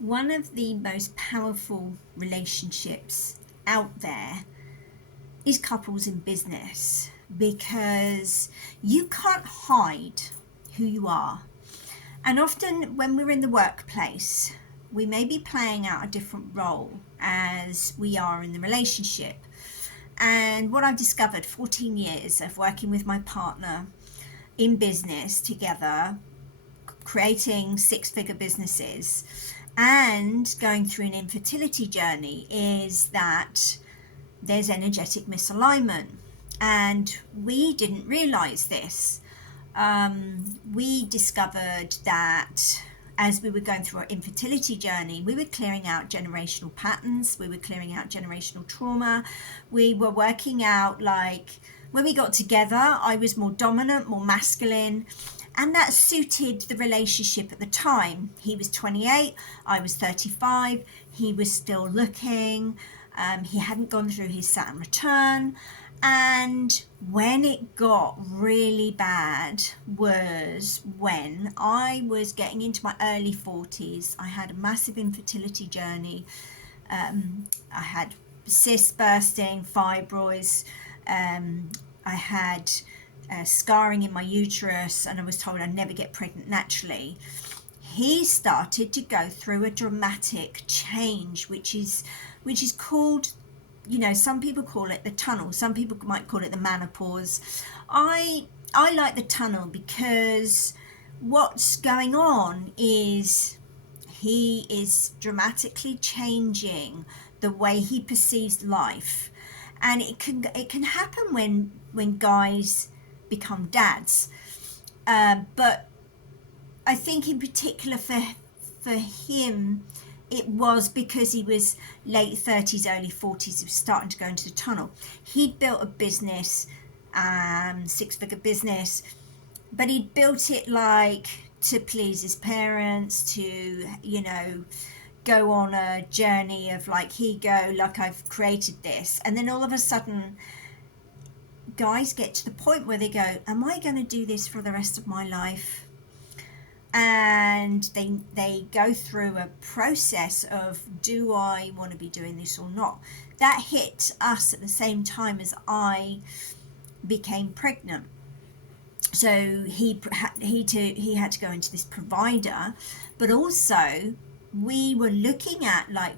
One of the most powerful relationships out there is couples in business, because you can't hide who you are. And often when we're in the workplace, we may be playing out a different role as we are in the relationship. And what I've discovered 14 years of working with my partner in business together, creating six-figure businesses and going through an infertility journey, is that there's energetic misalignment. And we didn't realize this. We discovered that as we were going through our infertility journey, we were clearing out generational patterns, we were clearing out generational trauma, we were working out, like, when we got together, I was more dominant, more masculine, and that suited the relationship at the time. He was 28, I was 35, he was still looking, he hadn't gone through his Saturn return. And when it got really bad was when I was getting into my early 40s. I had a massive infertility journey. I had cysts bursting, fibroids. I had scarring in my uterus, and I was told I'd never get pregnant naturally. He started to go through a dramatic change, which is called, some people call it the tunnel, some people might call it the menopause. I like the tunnel because what's going on is he is dramatically changing the way he perceives life. And it can happen when guys become dads, but I think in particular for him, it was because he was late 30s, early 40s, he was starting to go into the tunnel. He'd built a business, six-figure business, but he'd built it like to please his parents, to, go on a journey of like, here you go, like, I've created this. And then all of a sudden, guys get to the point where they go, am I going to do this for the rest of my life? And they go through a process of, do I want to be doing this or not? That hit us at the same time as I became pregnant. So he had to go into this provider, but also we were looking at, like,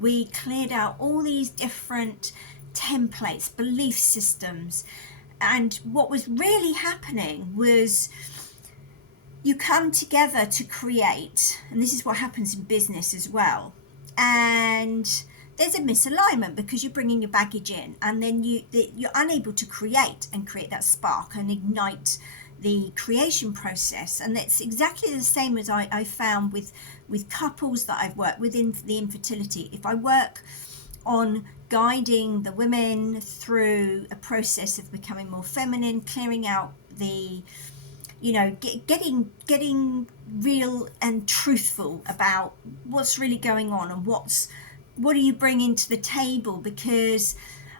we cleared out all these different templates, belief systems, and what was really happening was, you come together to create, and this is what happens in business as well, and there's a misalignment because you're bringing your baggage in, and then you're unable to create that spark and ignite the creation process. And it's exactly the same as I found with couples that I've worked with in the infertility. If I work on guiding the women through a process of becoming more feminine, clearing out the, getting real and truthful about what's really going on and what are you bringing to the table, because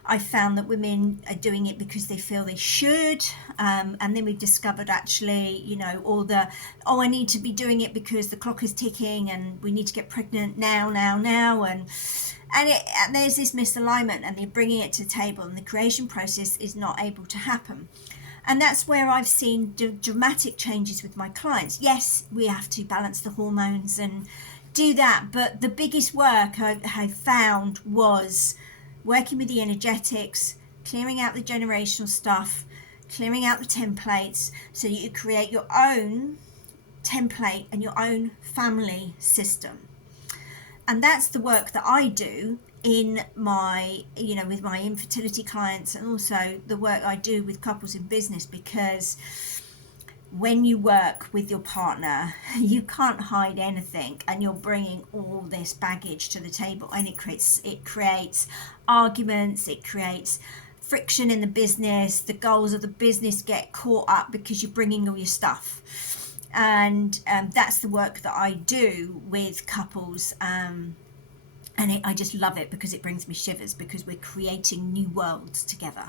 I found that women are doing it because they feel they should, and then we've discovered actually, I need to be doing it because the clock is ticking and we need to get pregnant now, and there's this misalignment, and they're bringing it to the table, and the creation process is not able to happen. And that's where I've seen dramatic changes with my clients. Yes, we have to balance the hormones and do that, but the biggest work I found was working with the energetics, clearing out the generational stuff, clearing out the templates, so you create your own template and your own family system. And that's the work that I do in my, with my infertility clients, and also the work I do with couples in business, because when you work with your partner, you can't hide anything, and you're bringing all this baggage to the table, and it creates arguments, it creates friction in the business. The goals of the business get caught up because you're bringing all your stuff. And that's the work that I do with couples, and I just love it because it brings me shivers, because we're creating new worlds together.